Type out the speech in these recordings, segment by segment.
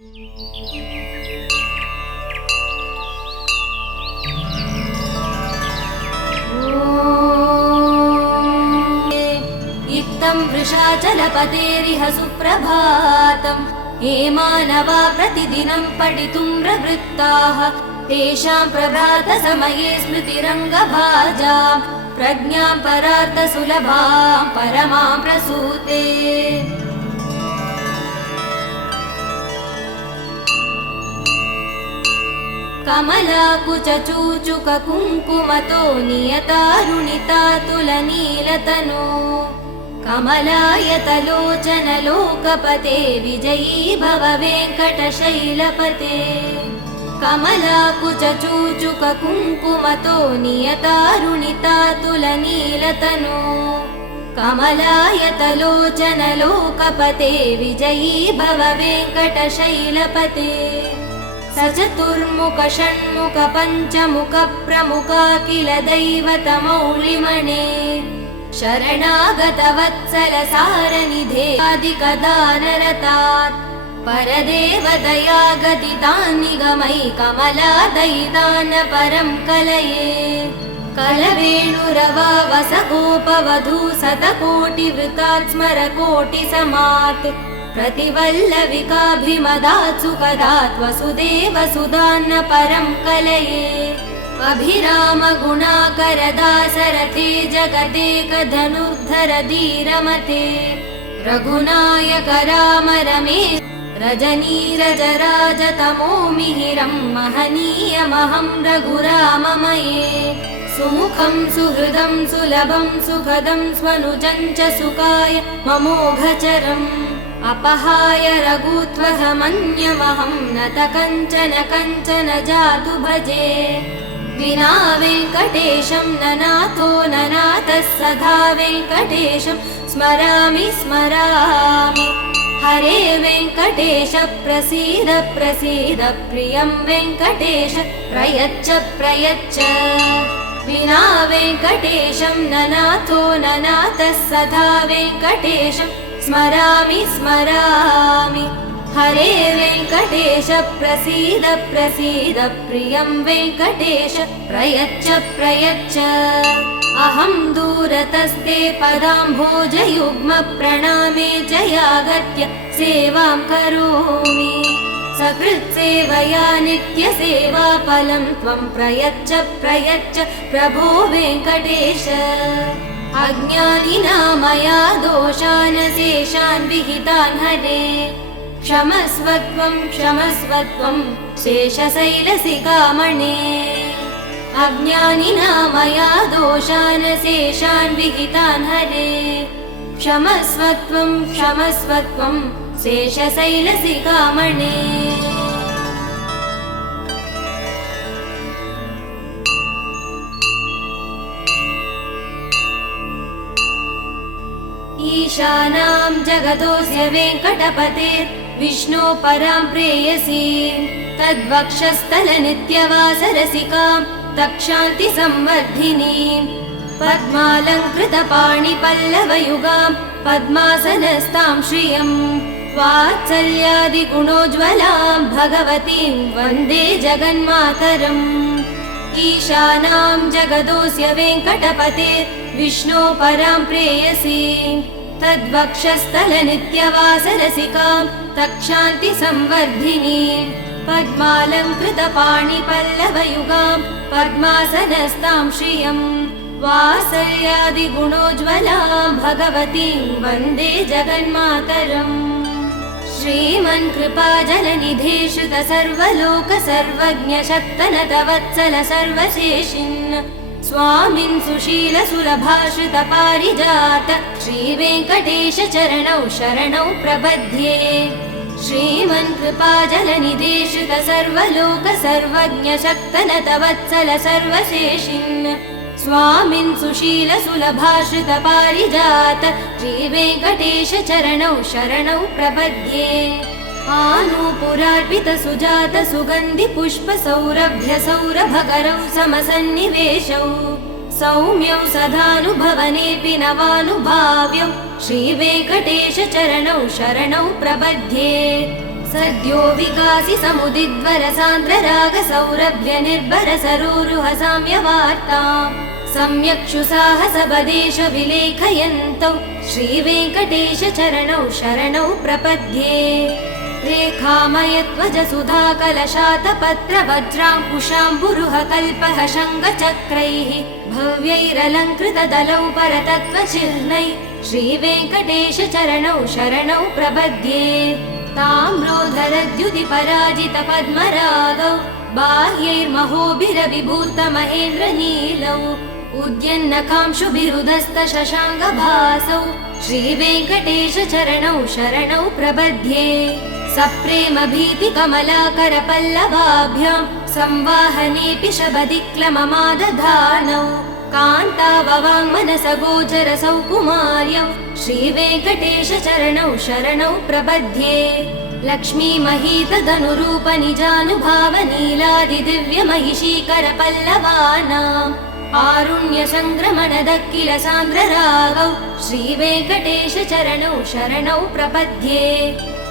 इत्थं वृषाचलपतेरिह सुप्रभातम्। ये मानवा प्रतिदिनं पठितुं प्रवृत्ताः तेषां प्रभातसमये स्मृतिरङ्गभाजां प्रज्ञां परार्थसुलभां परमां प्रसूते। कमलाकुचूचुककुङ्कुमतो नियतारुणितातुलनीलतनो कमलायतलोचनलोकपते विजयी भव वेङ्कटशैलपते। कमलाकुचूचुककुङ्कुमतो नियतारुणितातुलनीलतनो कमलायतलोचनलोकपते विजयी भव वेङ्कटशैलपते। स चतुर्मुख षण्मुख पञ्चमुख प्रमुखाखिल दैवतमौलिमणे शरणागतवत्सल सारनिधेयादिकदानरतात् परदेवदया गदितान् निगमै कमलादयितान् परं कलये। कलवेणुरवावसगोपवधू शतकोटिवृतात् स्मरकोटिसमात् प्रतिवल्लविकाभिमदात् सुखदात् वसुदेवसुधान्न परं कलये। अभिराम गुणाकरदासरथे जगदेकधनुर्धर धीरमते रघुनायक राम रमे रजनीरजराजतमो मिहिरं महनीयमहं रघुराममये। सुमुखं सुहृदं सुलभं सुखदं स्वनुजं च सुखाय ममोघचरम् अपहाय रघुत्वहमन्यमहं नत कञ्चन कञ्चन जातु भजे। विना वेङ्कटेशं ननाथो ननाथः सदा वेङ्कटेशं स्मरामि स्मरामि। हरे वेङ्कटेश प्रसीद प्रसीद प्रियं वेङ्कटेश प्रयच्छ प्रयच्छ। विना वेङ्कटेशं ननाथो ननाथः सदा वेङ्कटेशं स्मरामि स्मरामि। हरे वेङ्कटेश प्रसीद प्रसीद प्रियं वेङ्कटेश प्रयच्छ प्रयच्छ। अहं दूरतस्ते पदाम्भोजयुग्म प्रणामे जयागत्य सेवां करोमि। सकृत्सेवया नित्यसेवाफलं त्वं प्रयच्छ प्रयच्छ प्रभो वेङ्कटेश। अज्ञानिना मया दोषान् शेषान् विहितान् हरे क्षमस्व त्वं शेषशैलशिखामणे। अज्ञानिना मया दोषान् शेषान् विहितान् हरे क्षमस्व त्वं शेषशैलशिखामणे। ईशानां जगतोऽस्य वेङ्कटपतेर् विष्णो परां प्रेयसी तद्वक्षस्थलनित्यवासरसिकां तक्षान्ति संवर्धिनीं पद्मालङ्कृतपाणिपल्लवयुगां पद्मासनस्तां श्रियं वात्सल्यादिगुणोज्ज्वलां भगवतीं वन्दे जगन्मातरम्। ईशानां जगतोऽस्य वेङ्कटपतेर् विष्णो परां प्रेयसी तद्वक्षस्थलनित्यवासरसिकां तक्षान्ति संवर्धिनीं पद्मालङ्कृतपाणिपल्लवयुगां पद्मासनस्तां श्रियं वात्सल्यादिगुणोज्ज्वलां भगवतीं वन्दे जगन्मातरम्। श्रीमन्कृपाजलनिधे श्रुत सर्वलोक सर्वज्ञ शक्तनतवत्सल सर्वशेषिन् स्वामिन् सुशील सुलभाश्रित पारिजात श्रीवेङ्कटेश चरणौ शरणौ प्रपद्ये। श्रीमन्कृपाजलनिधे श्रुत सर्वलोक सर्वज्ञ शक्तनतवत्सल सर्वशेषिन् स्वामिन् सुशील सुलभाश्रित पारिजात श्रीवेङ्कटेश चरणौ शरणौ प्रपद्ये। आनूपुरार्पित सुजात सुगन्धि पुष्प सौरभ्य सौरभकरौ समसन्निवेशौ सौम्यौ सदानुभवनेऽपि नवानुभाव्यौ श्रीवेङ्कटेश चरणौ शरणौ प्रपद्ये। सद्यो विकासि समुदिद्वर सान्द्र राग सौरभ्य निर्भर सरोरुह साम्यवार्ता सम्यक्षु साहस बदेश विलेखयन्तौ श्रीवेङ्कटेश चरणौ शरणौ प्रपद्ये रेखामयध्वज सुधा कलशातपत्र वज्राङ्कुशाम्बुरुह कल्पः शङ्खचक्रैः भव्यैरलङ्कृत दलौ परतत्त्वचिह्नैः श्रीवेङ्कटेश चरणौ शरणौ प्रपद्ये ताम्रोधरद्युति पराजित पद्मरागौ बाह्यैर्महोभिरविभूत महेन्द्रनीलौ उद्यन्नकांशुभिरुदस्त शशाङ्गभासौ श्रीवेङ्कटेश चरणौ शरणौ प्रपद्ये सप्रेम भीति कमलाकर पल्लवाभ्यां संवाहनेऽपि शबदिक्लममादधानौ कान्ताववाङ्मनस गोचर सौकुमार्यौ श्रीवेङ्कटेश चरणौ शरणौ प्रपद्ये लक्ष्मी महीतदनुरूप निजानुभाव नीलादिदिव्यमहिषीकर पल्लवानाम् आरुण्य संक्रमण दक्किल सान्द्र रागौ श्रीवेङ्कटेश चरणौ शरणौ प्रपद्ये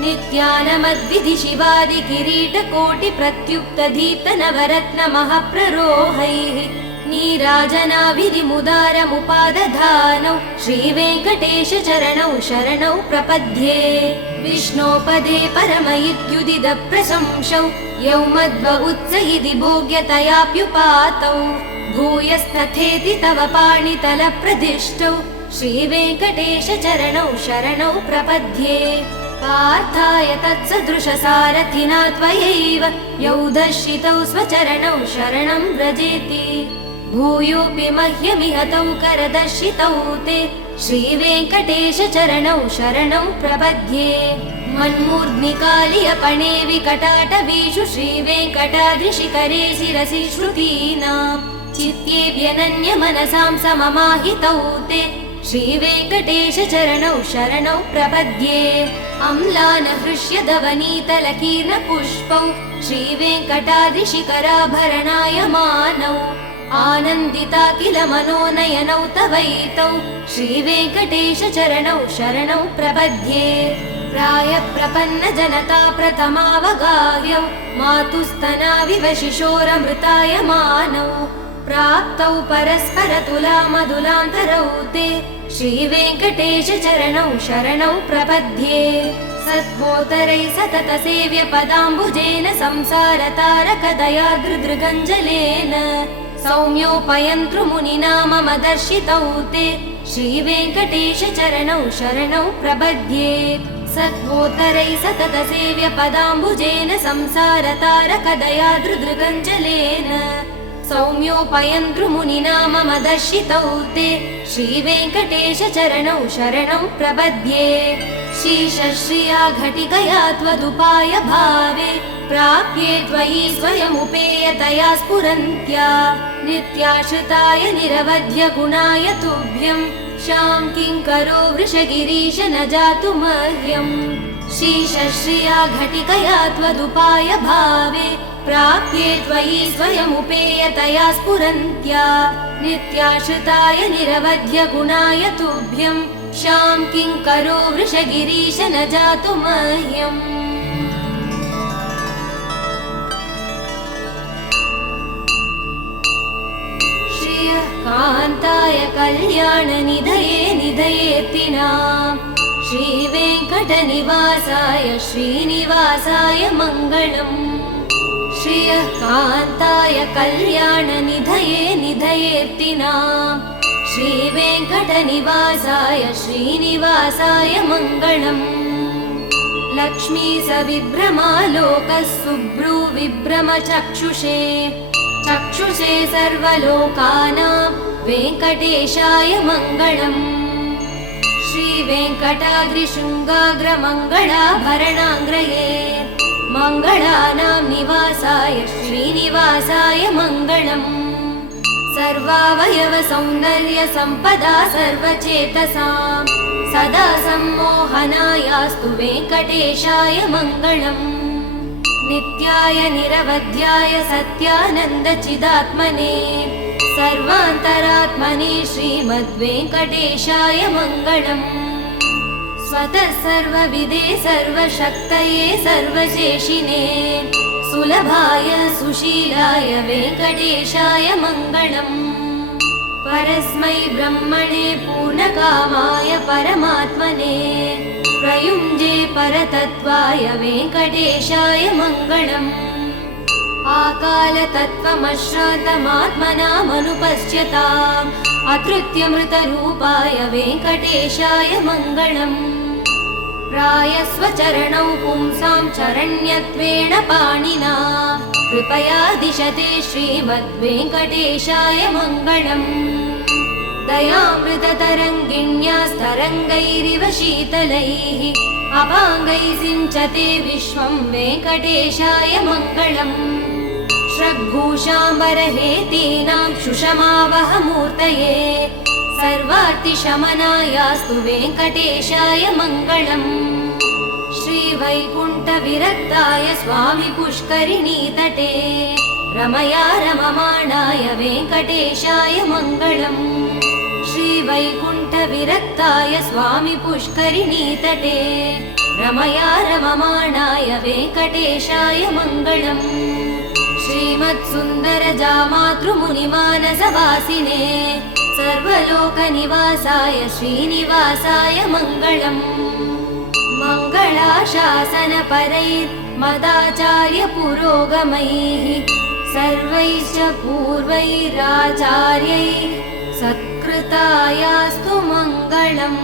नित्यानमद्विधि शिवादि किरीट कोटि प्रत्युक्त दीप्त नवरत्न महप्ररोहैः नीराजनाभिरिमुदारमुपादधानौ श्रीवेङ्कटेश चरणौ शरणौ प्रपद्ये विष्णोपदे परम इत्युदित प्रशंसौ यौ मध्व उत्स इति भोग्यतयाप्युपातौ भूयस्तथेति तव पाणितल प्रदिष्टौ श्रीवेङ्कटेश चरणौ शरणौ प्रपद्ये पार्थाय तत्सदृश सारथिना त्वयैव यौ दर्शितौ स्वचरणौ शरणं व्रजेति भूयोऽपि मह्यमिह तौ करदर्शितौ ते श्रीवेङ्कटेश चरणौ शरणौ प्रपद्ये मन्मूर्ध्निकालियपणे विकटाटवीषु श्रीवेङ्कटाद्रिशिखरे शिरसि श्रुतीनां चित्तेऽप्यनन्य मनसां सममाहितौ ते श्रीवेङ्कटेश चरणौ शरणौ प्रपद्ये अम्लान हृष्यदवनीतलकीर्ण पुष्पौ श्रीवेङ्कटाद्रिशिखराभरणायमानौ आनन्दिता किल मनोनयनौ तवैतौ श्रीवेङ्कटेश चरणौ शरणौ प्रपद्ये प्रायप्रपन्न जनता प्रथमावगाह्यौ मातुस्तनाविव शिशोरमृतायमानौ प्राप्तौ परस्पर तुलामधुलान्तरौ ते श्रीवेङ्कटेश चरणौ शरणौ प्रपद्ये सत्वोत्तरै सतत सेव्य पदाम्बुजेन संसारतारकदयादृदृगञ्जलेन सौम्योपयन्तृमुनिना मम दर्शितौ ते श्रीवेङ्कटेश चरणौ शरणौ प्रपद्ये सत्वोत्तरै सतत सेव्य पदाम्बुजेन संसारतारकदयादृदृगञ्जलेन सौम्योपयन्तृमुनिना मम दर्शितौ ते श्रीवेङ्कटेश चरणौ शरणौ प्रपद्ये शीशश्रिया घटिकया त्वदुपाय भावे प्राप्ये त्वयि स्वयमुपेयतया स्फुरन्त्या नित्याश्रिताय निरवध्य गुणाय तुभ्यं शां किङ्करो वृषगिरीश न जातु मह्यम् शीशश्रिया घटिकया त्वदुपाय भावे प्राप्ये त्वयि स्वयमुपेयतया स्फुरन्त्या नित्याश्रिताय निरवध्य गुणाय तुभ्यं शां किङ्करो वृषगिरीश न जातु मह्यम् श्रियः कान्ताय कल्याणनिधये निधयेऽर्तिनाम् श्रीवेङ्कटनिवासाय श्रीनिवासाय मङ्गलम् श्रियः कान्ताय कल्याणनिधये निधयेऽर्तिनाम् श्रीवेङ्कटनिवासाय श्रीनिवासाय मङ्गलम् लक्ष्मी सविभ्रमालोकः सुभ्रूविभ्रम चक्षुषे चक्षुषे सर्वलोकानां वेङ्कटेशाय मङ्गलम् श्रीवेङ्कटाद्रिशृङ्गाग्रमङ्गलाभरणाङ्ग्रये मङ्गलानां निवासाय श्रीनिवासाय मङ्गलम् सर्वावयव सौन्दर्य सम्पदा सर्वचेतसां सदा सम्मोहनायास्तु वेङ्कटेशाय मङ्गलम् नित्याय निरवध्याय सत्यानन्द चिदात्मने सर्वान्तरात्मने श्रीमद्वेङ्कटेशाय मङ्गलम् स्वतः सर्वविदे सर्वशक्तये सर्वशेषिने सुलभाय सुशीलाय वेङ्कटेशाय मङ्गलम् परस्मै ब्रह्मणे पूर्णकामाय परमात्मने प्रयुञ्जे परतत्त्वाय वेङ्कटेशाय मङ्गलम् आकालतत्त्वमश्रान्तमात्मनामनुपश्यताम् अतृत्यमृतरूपाय वेङ्कटेशाय मङ्गलम् प्रायस्वचरणौ पुंसां चरण्यत्वेन पाणिना कृपया दिशते श्रीमद्वेङ्कटेशाय मङ्गलम् दयामृततरङ्गिण्यास्तरङ्गैरिव शीतलैः अपाङ्गैः सिञ्चते विश्वं वेङ्कटेशाय मङ्गलम् श्रग्भूषाम्बरहेतीनां सुषमावहमूर्तये सर्वार्तिशमनायास्तु वेङ्कटेशाय मङ्गलम् श्रीवैकुण्ठविरक्ताय स्वामि पुष्करिणीतटे रमया रममाणाय वेङ्कटेशाय मङ्गलम् श्रीवैकुण्ठविरक्ताय स्वामि पुष्करिणीतटे रमया रममाणाय वेङ्कटेशाय मङ्गलम् श्रीमत्सुन्दरजामातृमुनिमानसवासिने सर्वलोकनिवासाय श्रीनिवासाय मङ्गलम् मङ्गलाशासनपरैर्मदाचार्यपुरोगमैः सर्वैश्च पूर्वैराचार्यैः सत्कृतायास्तु मङ्गलम्।